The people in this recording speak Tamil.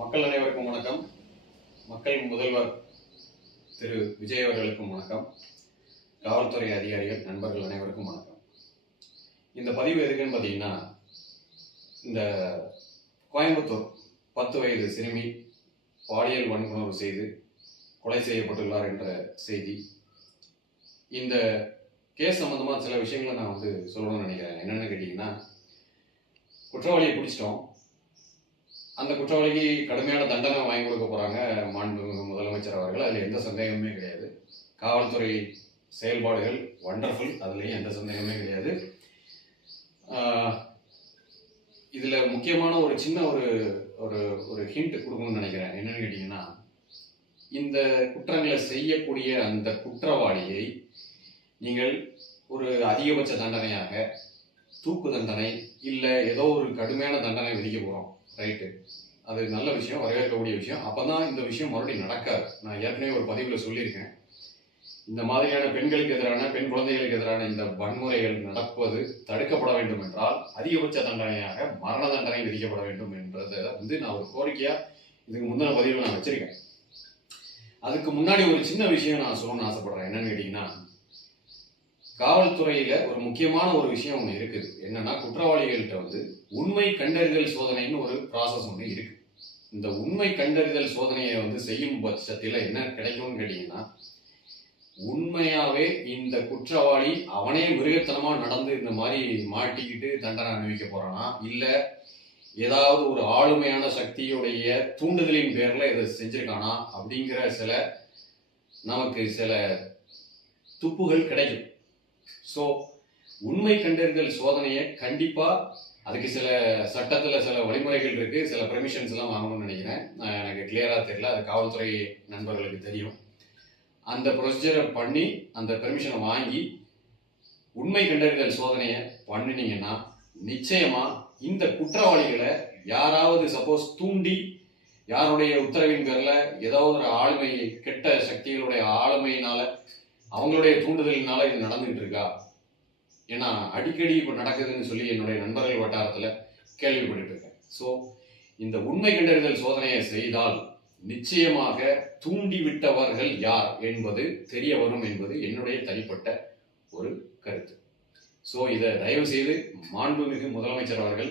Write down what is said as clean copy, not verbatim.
மக்கள் அனைவருக்கும் வணக்கம். மக்கள் முதல்வர் திரு விஜய் அவர்களுக்கும் வணக்கம். காவல்துறை அதிகாரிகள் நண்பர்கள் அனைவருக்கும் வணக்கம். இந்த பதிவு எதுக்குன்னு பார்த்தீங்கன்னா, இந்த கோயம்புத்தூர் 10 வயது சிறுமி பாலியல் வன்புணர்வு செய்து கொலை செய்யப்பட்டுள்ளார் என்ற செய்தி. இந்த கேஸ் சம்பந்தமாக சில விஷயங்களை நான் சொல்லணும்னு நினைக்கிறேன். என்னென்னு கேட்டிங்கன்னா, குற்றவாளியை பிடிச்சிட்டோம். அந்த குற்றவாளிக்கு கடுமையான தண்டனை வாங்கி கொடுக்க போகிறாங்க மாண்புமிகு முதலமைச்சர் அவர்கள். அதில் எந்த சந்தேகமே கிடையாது. காவல்துறை செயல்பாடுகள் வண்டர்ஃபுல், அதுலேயும் எந்த சந்தேகமே கிடையாது. இதில் முக்கியமான ஒரு சின்ன ஒரு ஹிண்ட் கொடுக்கணும்னு நினைக்கிறேன். என்னன்னு கேட்டிங்கன்னா, இந்த குற்றங்களை செய்யக்கூடிய அந்த குற்றவாளியை நீங்கள் ஒரு அதிகபட்ச தண்டனையாக தூக்கு தண்டனை இல்லை ஏதோ ஒரு கடுமையான தண்டனை விதிக்க போகிறோம். ரைட்டு, அது நல்ல விஷயம், வரவேற்கக்கூடிய விஷயம். அப்போ தான் இந்த விஷயம் மறுபடியும் நடக்காது. நான் ஏற்கனவே ஒரு பதிவில் சொல்லியிருக்கேன், இந்த மாதிரியான பெண்களுக்கு எதிரான, பெண் குழந்தைகளுக்கு எதிரான இந்த வன்முறைகள் நடப்பது தடுக்கப்பட வேண்டும் என்றால் அதிகபட்ச தண்டனையாக மரண தண்டனை விதிக்கப்பட வேண்டும் என்றதை நான் ஒரு கோரிக்கையாக இதுக்கு முந்தின பதிவில் நான் வச்சிருக்கேன். அதுக்கு முன்னாடி ஒரு சின்ன விஷயம் நான் சொல்லணும்னு ஆசைப்படுறேன். என்னன்னு கேட்டிங்கன்னா, காவல்துறையில ஒரு முக்கியமான ஒரு விஷயம் ஒன்று இருக்குது. என்னன்னா, குற்றவாளிகள்கிட்ட உண்மை கண்டறிதல் சோதனைன்னு ஒரு ப்ராசஸ் ஒன்று இருக்கு. இந்த உண்மை கண்டறிதல் சோதனையை செய்யும் பட்சத்தில் என்ன கிடைக்கும்னு கேட்டீங்கன்னா, உண்மையாவே இந்த குற்றவாளி அவனே மிருகத்தனமா நடந்து இந்த மாதிரி மாட்டிக்கிட்டு தண்டனை அனுபவிக்க போறானா, இல்ல ஏதாவது ஒரு ஆளுமையான சக்தியுடைய தூண்டுதலின் பேர்ல இதை செஞ்சிருக்கானா அப்படிங்கிற நமக்கு சில துப்புகள் கிடைக்கும். ஸோ உண்மை கண்டறிதல் சோதனையை கண்டிப்பாக அதுக்கு சில சட்டத்தில் சில வழிமுறைகள் இருக்குது, சில பெர்மிஷன்ஸ் எல்லாம் வாங்கணும்னு நினைக்கிறேன். எனக்கு கிளியராக தெரியல, அது காவல்துறை நண்பர்களுக்கு தெரியும். அந்த ப்ரொசீஜரை பண்ணி அந்த பெர்மிஷனை வாங்கி உண்மை கண்டறிதல் சோதனையை பண்ணினீங்கன்னா நிச்சயமாக இந்த குற்றவாளிகளை யாராவது சப்போஸ் தூண்டி யாருடைய உத்தரவின் பேரில் ஏதாவது ஒரு ஆளுமை, கெட்ட சக்திகளுடைய ஆளுமையினால, அவங்களுடைய தூண்டுதலினால இது நடந்துகிட்டு இருக்கா? ஏன்னா அடிக்கடி இப்போ நடக்குதுன்னு சொல்லி என்னுடைய நண்பர்கள் வட்டாரத்தில் கேள்விப்பட்டு இருக்கேன். ஸோ இந்த உண்மை கண்டறிதல் சோதனையை செய்தால் நிச்சயமாக தூண்டிவிட்டவர்கள் யார் என்பது தெரிய வரும் என்பது என்னுடைய தனிப்பட்ட ஒரு கருத்து. ஸோ இதை தயவு செய்து மாண்புமிகு முதலமைச்சர் அவர்கள்